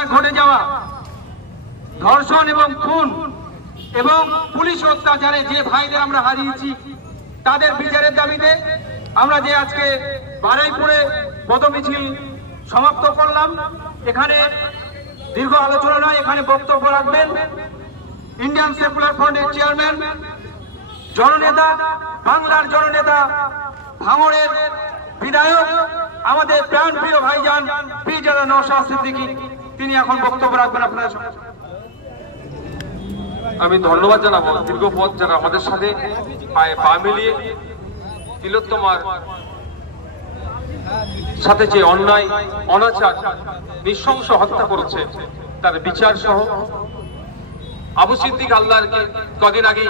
ঘটনায় ঘটে যাওয়া। ধর্ষণ এবং খুন এবং পুলিশ অত্যাচারে যে ভাইদের আমরা হারিয়েছি, তাদের বিচারের দাবিতে আমরা যে আজকে বারাইপুরে পদমিছিল সমাপ্ত করলাম। এখানে দীর্ঘ আলোচনা নয়, এখানে বক্তব্য রাখবেন। ইন্ডিয়ান সেকুলার ফ্রন্টের চেয়ারম্যান, জননেতা, বাংলার জননেতা, ভাঙড়ের বিধায়ক, আমাদের প্রাণপ্রিয় ভাইজান পিজাদা নৌশাদ সিদ্দিকী। তিনি এখন বক্তব্য রাখবেন আপনার আমি ধন্যবাদ জানাব দীর্ঘ পথ যারা আমাদের সাথে পায়ে পা মিলিয়ে তিলোত্তমার সাথে যে অন্যায়, অনাচার, নৃশংস হত্যা করেছে, তার বিচার সহ আবু সিদ্দিক আল্লাহকে কদিন আগে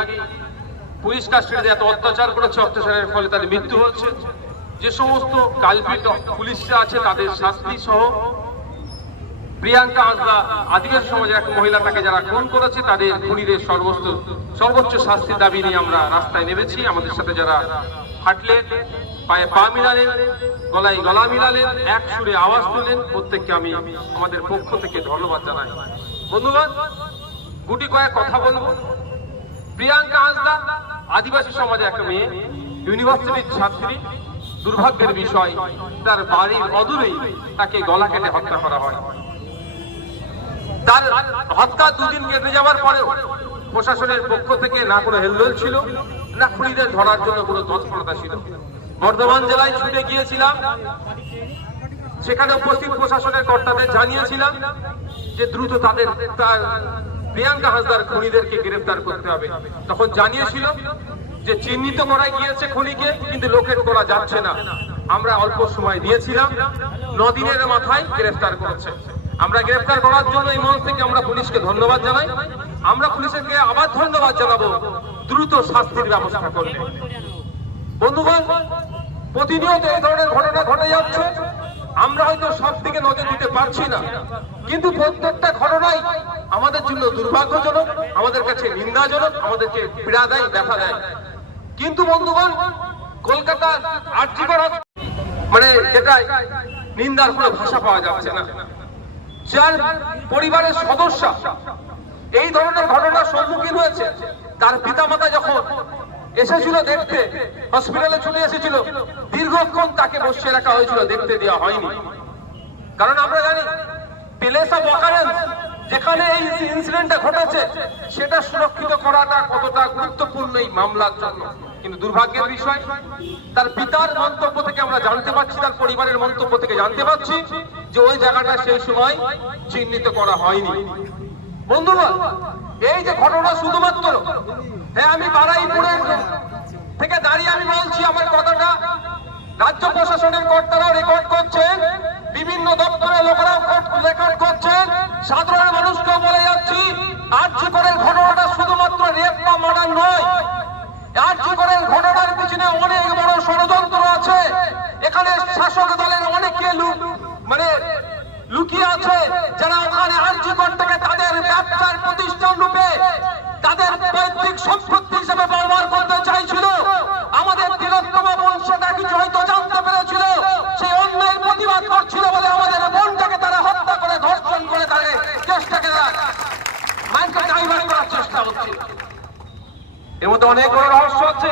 পুলিশ কাস্টডিতে এত অত্যাচার করেছে, অত্যাচারের ফলে তার মৃত্যু হচ্ছে যে সমস্ত কালপিট পুলিশরা আছে, তাদের শাস্তি সহ প্রিয়াঙ্কা হাজরা আদিবাসী সমাজের এক মহিলা তাকে যারা খুন করেছে, তাদের খুনিদের সর্বোচ্চ সর্বোচ্চ শাস্তির দাবি নিয়ে আমরা রাস্তায় নেমেছি। আমাদের সাথে যারা হাঁটলেন, পায়ে পা মিলালেন, গলায় গলা মিলালেন, এক সুরে আওয়াজ তুললেন, প্রত্যেককে আমি আমাদের পক্ষ থেকে ধন্যবাদ জানাই। বন্ধুগণ, গুটি কয়েক কথা বলব। প্রিয়াঙ্কা হাজরা আদিবাসী সমাজে এক মেয়ে, ইউনিভার্সিটির ছাত্রী। দুর্ভাগ্যের বিষয়, তার বাড়ির অদূরেই তাকে গলা কেটে হত্যা করা হয়। তার হত্যা দুদিন কেটে যাওয়ার পরেও প্রশাসনের পক্ষ থেকে না কোনো হেলদোল ছিল, না খুনিদের ধরার জন্য কোনো তৎপরতা ছিল। বর্ধমান জেলায় ছুটে গিয়েছিলাম। সেখানে উপস্থিত প্রশাসনের কর্তাদের জানিয়েছিলাম যে দ্রুত তাদের তার প্রিয়াঙ্কা হাসদার খুনিদেরকে গ্রেফতার করতে হবে। তখন জানিয়েছিল যে চিহ্নিত করা গিয়েছে খুনিকে, কিন্তু লোকের করা যাচ্ছে না। আমরা অল্প সময় দিয়েছিলাম, নদিনের মাথায় গ্রেফতার করেছে। আমরা গ্রেফতার করার জন্য এই মঞ্চ থেকে আমরা পুলিশকে ধন্যবাদ জানাই। আমরা পুলিশকে আবার ধন্যবাদ জানাব। দ্রুত শাস্তির ব্যবস্থা করলে বন্ধুগণ, প্রতিনিয়ত এই ধরনের ঘটনা ঘটে যাচ্ছে। আমরা হয়তো সব দিকে নজর দিতে পারছি না। কিন্তু প্রত্যেকটা ঘটনাই আমাদের জন্য দুর্ভাগ্যজনক, আমাদের কাছে নিন্দাজনক আমাদেরকে পীড়া দেয় ব্যথা দেয়। কিন্তু বন্ধুগণ, কলকাতা আর্যিকর মানে যেটা নিন্দার কোনো ভাষা পাওয়া যাচ্ছে না। যার পরিবারের সদস্য, এই ধরনের ঘটনার সম্মুখীন হয়েছে। তার পিতামাতা যখন এসেছিল দেখতে হসপিটালে চলে এসেছিল, দীর্ঘক্ষণ তাকে বসিয়ে রাখা হয়েছিল, দেখতে দেওয়া হয়নি। কারণ আমরা জানি প্লেস অফ অকারেন্স যেখানে এই ইনসিডেন্টটা ঘটেছে, সেটা সুরক্ষিত করাটা কতটা গুরুত্বপূর্ণ এই মামলার জন্য। কিন্তু দুর্ভাগ্যের বিষয়, তার পিতার মন্তব্য থেকে আমরা জানতে পারছি, তার পরিবারের মন্তব্য থেকে জানতে পারছি যে ওই জায়গাটা সেই সময় চিহ্নিত করা হয়নি। বন্ধুগণ, এই যে ঘটনা শুধুমাত্র হ্যাঁ আমি বারাইপুরের থেকে দাঁড়িয়ে আমি বলছি আমার কথাটা। রাজ্য প্রশাসনের কর্তারাও রেকর্ড করছেন, বিভিন্ন দপ্তরের লোকেরাও রেকর্ড করছেন। সাধারণ মানুষকেও বলে যাচ্ছি আর্য করে ঘটনাটা শুধুমাত্র রেপ বা মার্ডার নয়। আর্য করে ঘটনার পিছনে অনেক বড় ষড়যন্ত্র আছে। এখানে শাসক দলের মানে লুকিয়ে আছে যারা ওখানে আর্যিকর থেকে তাদের ব্যবসার প্রতিষ্ঠান রূপে তাদের পৈতৃক সম্পত্তি হিসেবে ব্যবহার করতে চাইছিল। আমাদের তিলোত্তমা বংশটা কিছু হয়তো জানতে পেরেছিল। সেই অন্যায়ের প্রতিবাদ করছিল বলে আমাদের বোনটাকে তারা হত্যা করে, ধর্ষণ করে তাদের চেষ্টাকে মাইন্ডকে ডাইভার্ট করার চেষ্টা হচ্ছিল এর মধ্যে অনেক বড় রহস্য আছে।